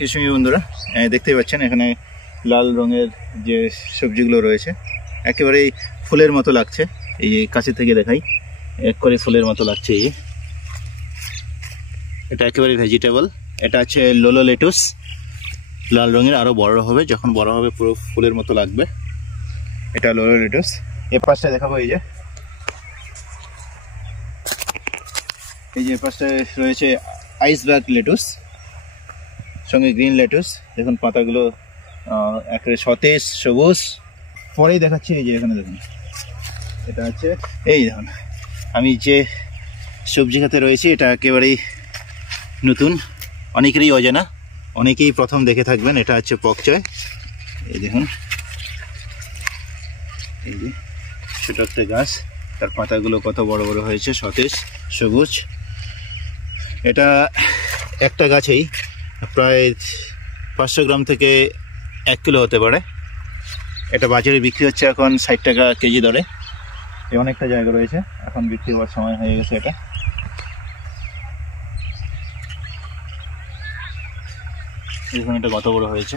কৃষি বন্ধুরা দেখতেই পাচ্ছেন এখানে লাল রঙের যে সবজিগুলো রয়েছে একেবারেই ফুলের মতো লাগছে। এই যে কাছে থেকে দেখাই, এক করে ফুলের মতো লাগছে। এই এটা একেবারে ভেজিটেবল, এটা আছে লোলো লেটুস, লাল রঙের, আরো বড় হবে, যখন বড় হবে পুরো ফুলের মতো লাগবে। এটা লোলো লেটুস। এ পাশটা দেখাবো, এই যে পাশটা রয়েছে আইসবার্গ লেটুস, সঙ্গে গ্রিন লেটুস। দেখুন পাতাগুলো একেবারে সতেজ সবুজ। পরেই দেখাচ্ছি, এই যে এখানে দেখুন, এটা আছে, এই দেখুন আমি যে সবজি খাতে রয়েছি এটা একেবারেই নতুন, অনেকেরই অজানা, অনেকেই প্রথম দেখে থাকবেন। এটা হচ্ছে পকচয়। এই দেখুন, এই যে ছোট একটা গাছ, তার পাতাগুলো কত বড় বড় হয়েছে, সতেজ সবুজ। এটা একটা গাছেই প্রায় 500 গ্রাম থেকে 1 কিলো হতে পারে। এটা বাজারে বিক্রি হচ্ছে এখন 60 টাকা কেজি দরে। অনেকটা জায়গা রয়েছে, এখন বিক্রি হওয়ার সময় হয়ে গেছে। এটা দেখুন এটা কত বড় হয়েছে।